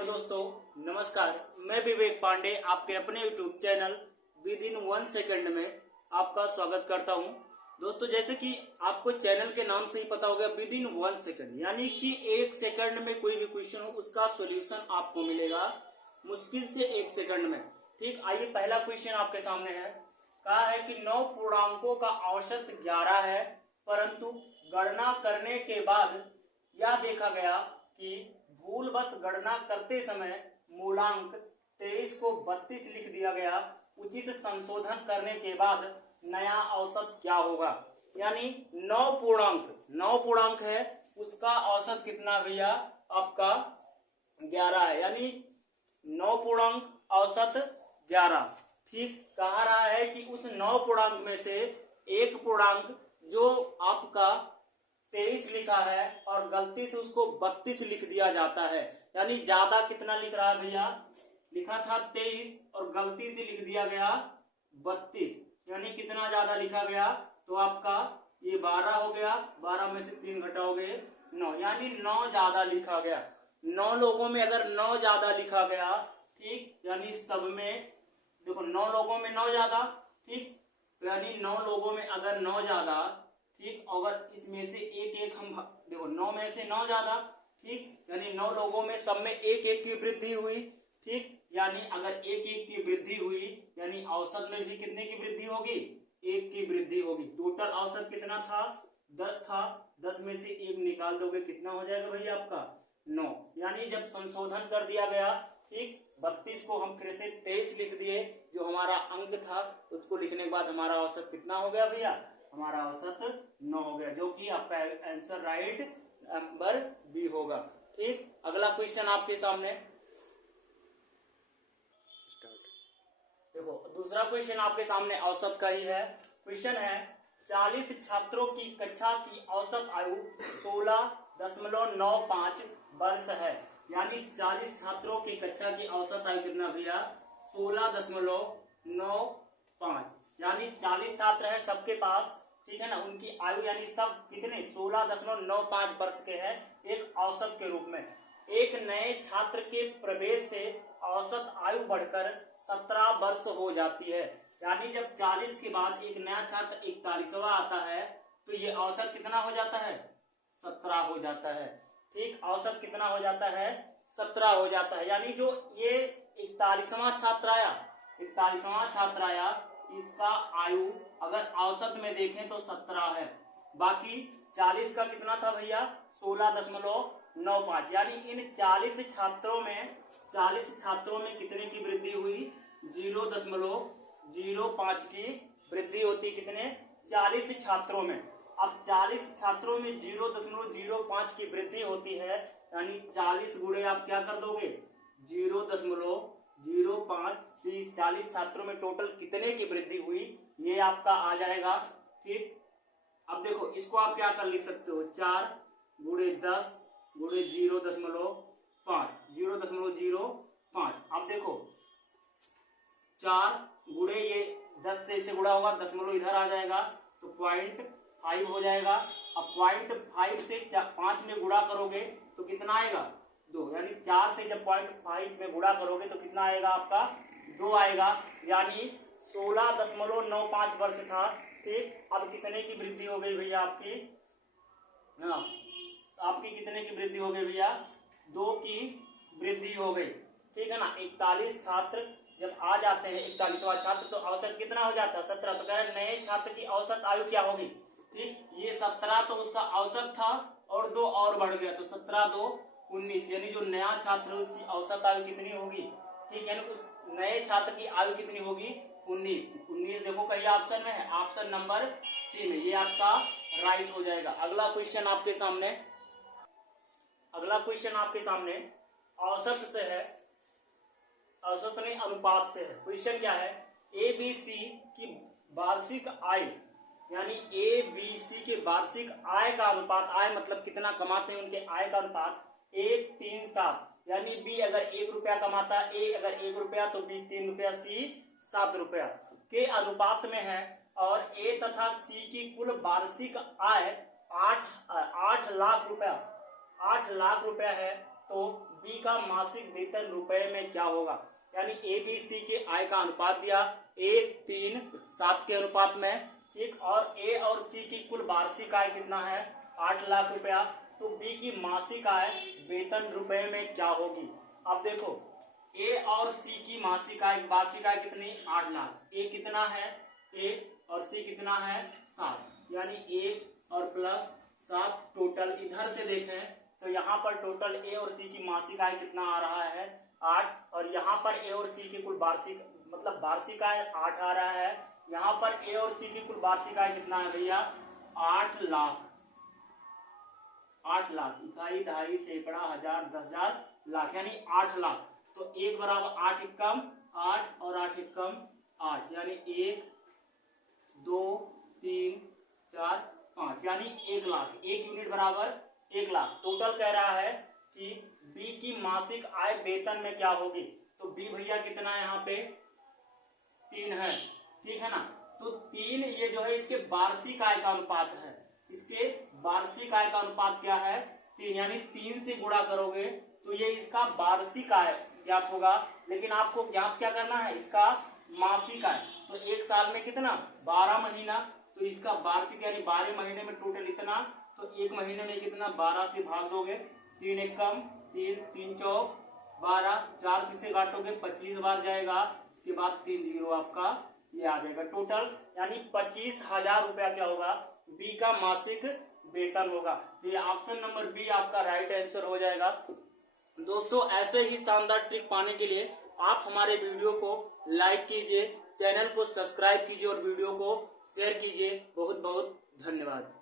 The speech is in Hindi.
हेलो दोस्तों, नमस्कार। मैं विवेक पांडे आपके अपने YouTube channel with in 1 second में आपका स्वागत करता हूं। दोस्तों, जैसे कि आपको चैनल के नाम से ही पता हो गया, विद इन 1 सेकंड यानी कि 1 सेकंड में कोई भी क्वेश्चन हो उसका सॉल्यूशन आपको मिलेगा मुश्किल से 1 सेकंड में। ठीक, आइए पहला क्वेश्चन आपके सामने है। कहा है कि 9 पूर्णांकों का औसत 11 है, परंतु गणना करने के बाद यह देखा गया कि भूलवश गणना करते समय मूलांक 23 को 32 लिख दिया गया। उचित संशोधन करने के बाद नया औसत क्या होगा? यानी 9 पूर्णांक है, उसका औसत कितना भैया? आपका 11 है, यानी 9 पूर्णांक औसत 11। ठीक, कहा रहा है कि उस 9 पूर्णांक में से एक पूर्णांक जो आपका 23 लिखा है और गलती से उसको 32 लिख दिया जाता है। यानी ज्यादा कितना लिख रहा है भैया? लिखा था 23 और गलती से लिख दिया गया 32, यानी कितना ज्यादा लिखा गया? तो आपका ये 12 हो गया, 12 में से 3 घटाओगे 9, यानी 9 ज्यादा लिखा गया। 9 लोगों में अगर 9 ज्यादा लिखा गया, ठीक, यानी सब में देखो 9 लोगों में 9 ज्यादा, ठीक, तो यानी 9 लोगों में अगर 9 ज्यादा, ठीक, अगर इसमें से एक हम देखो 9 में से 9 ज्यादा, ठीक, यानी 9 लोगों में सब में एक की वृद्धि हुई। ठीक, यानी अगर एक की वृद्धि हुई यानी औसत में भी कितने की वृद्धि होगी? 1 की वृद्धि होगी। टोटल औसत कितना था? 10 था। 10 में से 1 निकाल दोगे, कितना हो जाएगा भैया? आपका 9। यानी जब संशोधन कर दिया गया, ठीक, 32 को हम फिर से 23 लिख दिए, जो हमारा अंक था उसको लिखने के बाद हमारा औसत कितना हो गया भैया? हमारा औसत 9 हो गया, जो कि आपका आंसर राइट नंबर बी होगा। ठीक, अगला क्वेश्चन आपके सामने देखो, दूसरा क्वेश्चन आपके सामने औसत का ही है। क्वेश्चन है 40 छात्रों की कक्षा की औसत आयु 16.95 वर्ष है। यानी 40 छात्रों की कक्षा की औसत आयु कितना भैया? 16.95, यानी 40 छात्र है सबके पास, ठीक है ना। उनकी आयु यानी सब कितने? 16.95 वर्ष के हैं एक औसत के रूप में। एक नए छात्र के प्रवेश से औसत आयु बढ़कर 17 वर्ष हो जाती है। यानी जब 40 के बाद एक नया छात्र 41वां आता है तो ये औसत कितना हो जाता है? 17 हो जाता है। ठीक, औसत कितना हो जाता है? 17 हो जाता है। यानी जो ये 41वां छात्र आया, इसका आयु अगर औसत में देखें तो 17 है। बाकी 40 का कितना था भैया? 16.95, यानी इन 40 छात्रों में कितने की वृद्धि हुई? 0.05 की वृद्धि होती। कितने? 40 छात्रों में। अब 40 छात्रों में 0.05 की वृद्धि होती है, यानी 40 गुणे आप क्या कर दोगे? 0.05। 40 छात्रों में टोटल कितने की वृद्धि हुई, ये आपका आ जाएगा। ठीक, अब देखो इसको आप क्या कर लिख सकते हो? 4 गुणे 10 गुणे 0.5। अब देखो 4 गुणे ये 10 से इसे गुणा होगा, दशमलव इधर आ जाएगा तो 0.5 हो जाएगा। अब 0.5 से 5 में गुणा करोगे तो कितना आएगा? 2, यानी 4 से जब 0.5 में गुणा करोगे तो कितना आएगा? आपका 2 आएगा। यानी 16.95 वर्ष था। ठीक, अब कितने की वृद्धि हो गई भैया आपकी? हाँ, आपकी कितने की वृद्धि हो गई भैया? 2 की वृद्धि हो गई। ठीक है ना। 41 छात्र जब आ जाते हैं, 41वां छात्र, तो औसत कितना हो जाता है? 17। तो कह रहे नए छात्र की औसत आयु क्या होगी? ठीक, ये 17 तो उसका औसत था और 2 और बढ़ गया तो 17 2 19, यानी जो नया छात्र है उसकी औसत आयु कितनी होगी? ठीक, यानी उस नए छात्र की आयु कितनी होगी? 19। देखो कहीं ऑप्शन में है, ऑप्शन नंबर सी में, ये आपका राइट हो जाएगा। अगला क्वेश्चन आपके सामने औसत से है, औसत नहीं अनुपात से है। क्वेश्चन क्या है? ABC की वार्षिक आय, यानी ABC के वार्षिक आय का अनुपात, आय मतलब कितना कमाते हैं उनके आय का अनुपात 1:3:7, यानी B अगर 1 रुपया कमाता है, A अगर 1 रुपया तो B 3 रुपया, C 7 रुपया के अनुपात में है। और A तथा C की कुल वार्षिक आय 8 लाख रुपया है। तो बी का मासिक वेतन रुपए में क्या होगा। यानी ए बी सी के आय का अनुपात दिया 1, 3, 7 के अनुपात में, ठीक। और ए और सी की कुल वार्षिक आय कितना है 8 लाख रुपया। तो बी की मासिक आय वेतन रुपए में क्या होगी। अब देखो ए और सी की मासिक आय वार्षिक आय कितनी 8 लाख। ए कितना है 1 और सी कितना है 7, यानी 1 और प्लस 7 टोटल। इधर से देखें तो यहाँ पर टोटल ए और सी की मासिक आय कितना आ रहा है 8, और यहाँ पर ए और सी की कुल वार्षिक मतलब वार्षिक आय 8 आ रहा है। यहाँ पर ए और सी की कुल वार्षिक आय कितना है भैया 8 लाख। 8 लाख, इकाई, दहाई, सैकड़ा, हजार, 10,000, लाख, यानी 8 लाख। तो 1 बराबर 8 एकम 8 और 8 एकम 8, यानी 1, 2, 3, 4, 5, यानी 1 लाख। 1 यूनिट बराबर 1 लाख। टोटल कह रहा है कि बी की मासिक आय वेतन में क्या होगी। तो बी भैया कितना है यहाँ पे 3 है, ठीक है ना। तो 3 ये जो है इसके वार्षिक आय का अनुपात है। इसके वार्षिक आय का अनुपात क्या है 3, यानी 3 से गुणा करोगे तो ये इसका वार्षिक आय ज्ञात होगा। लेकिन आपको ज्ञात क्या करना है इसका मासिक आय। तो एक साल में कितना 12 महीना, तो इसका वार्षिक यानी 12 महीने में टोटल इतना। तो एक महीने में कितना 12 से भाग दोगे, 3 एकम 3, 3 चौक 12, 4 से काटोगे 25 बार जाएगा। उसके बाद 3 जीरो आपका ये आ जाएगा टोटल, यानी 25,000 रुपया क्या होगा बी का मासिक वेतन होगा। तो ये ऑप्शन नंबर बी आपका राइट आंसर हो जाएगा। दोस्तों ऐसे ही शानदार ट्रिक पाने के लिए आप हमारे वीडियो को लाइक कीजिए, चैनल को सब्सक्राइब कीजिए और वीडियो को शेयर कीजिए। बहुत बहुत धन्यवाद।